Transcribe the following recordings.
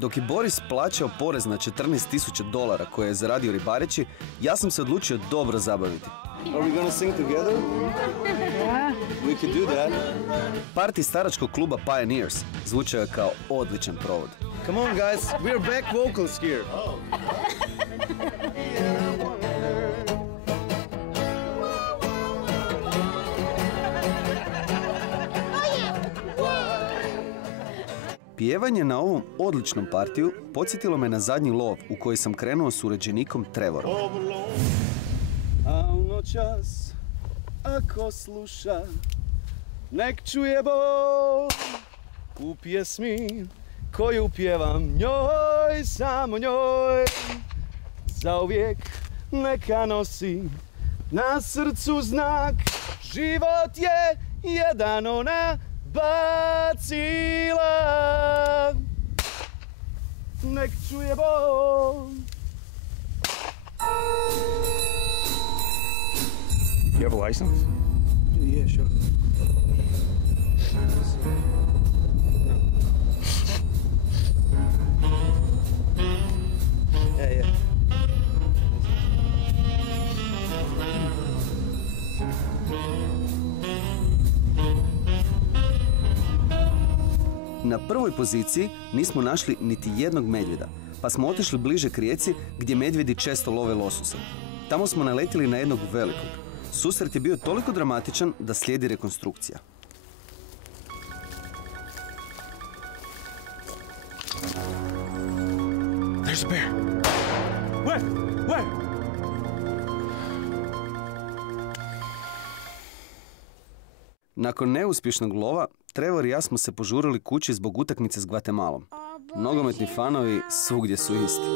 Dok je Boris plaćao porez na $14,000 koje je zaradio ribareći, ja sam se odlučio dobro zabaviti. Are we gonna sing together? Yeah. We could do that. Party staračkog kluba Pioneers zvučao je kao odličan provod. Come on guys, we're back vocals here. Pjevanje na ovom odličnom partiju podsjetilo me na zadnji lov u koji sam krenuo s uređenikom Trevorom. A u noćas, ako sluša, nek čuje bol u pjesmi koju pjevam njoj, samo njoj. Zauvijek neka nosi na srcu znak, život je jedan, ona bacila. Nek čuje bol. You have a license? Yeah, sure. Yeah. Na prvoj poziciji nismo našli niti jednog medvjeda, pa smo otišli bliže k rijeci gdje medvjedi često love lososa. Tamo smo naletili na jednog velikog. Susret je bio toliko dramatičan da slijedi rekonstrukcija. There's a bear. Where? Where? Nakon neuspješnog lova, Trevor i ja smo se požurili kući zbog utakmice s Gvatemalom. Nogometni fanovi svugdje su isti.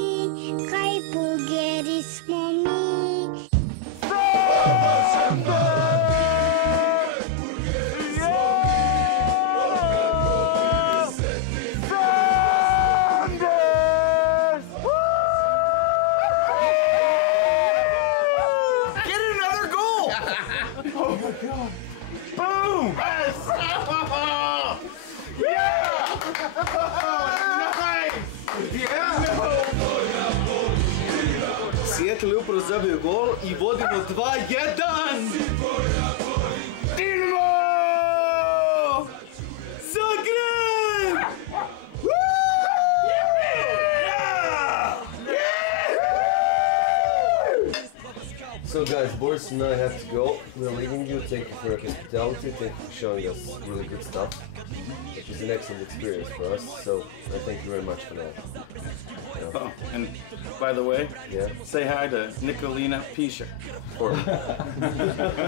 Seattle je upravo zabio gol i vodimo 2-1! Dinamo! Zagreb! So guys, Boris and I have to go. We're leaving you. Thank you for your hospitality. Thank you for showing us really good stuff. It was an excellent experience for us, so I thank you very much for that. Yeah. Oh, and by the way, Yeah. say hi to Nikolina Pisha.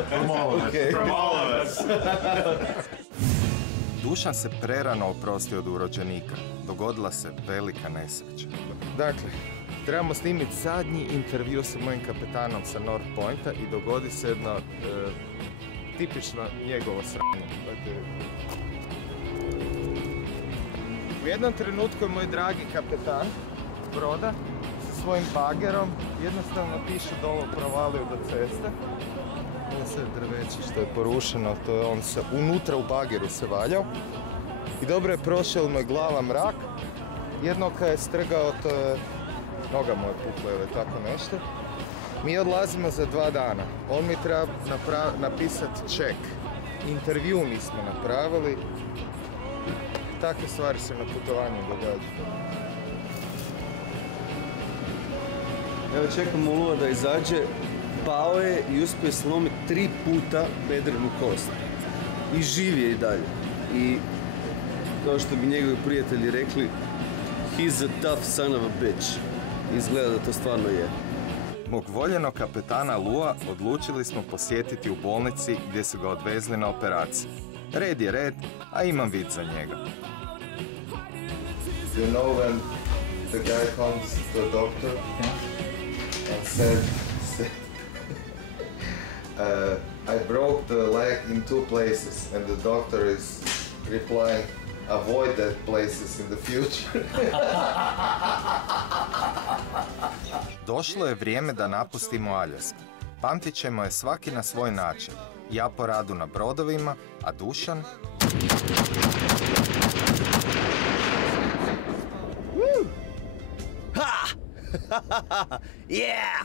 From all of us. Okay. From all of us. Dušan se prerano oprostio od urođenika. Dogodila se velika nesreća. Dakle, trebamo snimiti zadnji intervju sa mojim kapetanom sa North Pointa i dogodi se jedno tipično njegovo sranje. U jednom trenutku je moj dragi kapetan broda sa svojim bagerom jednostavno piše dolo provalio do ceste. Ovo sve drveće što je porušeno, to je on se unutra u bageru se valjao. I dobro je prošao mu je glava mrak. Jedno kad je strgao, to je noga mu je pukla ili tako nešto. Mi odlazimo za 2 dana. On mi treba napisati ček. Intervju nismo napravili. Takve stvari se na putovanju događaju. Evo čekamo Lua da izađe. Pao je i uspio slomiti 3 puta bedrenu kost. I živ je i dalje. I kao što bi njegovi prijatelji rekli, he's a tough son of a bitch. Izgleda da to stvarno je. Mog voljenog kapetana Lua odlučili smo posjetiti u bolnici gdje su ga odvezli na operaciju. Red je red, a imam vid za njega. You know when the guy comes to the doctor and said I broke the leg in 2 places and the doctor is replying avoid that places in the future. Došlo je vrijeme da napustimo Aljasku. Pamtit ćemo je svaki na svoj način. Ja po radu na brodovima, a Dušan... Yeah!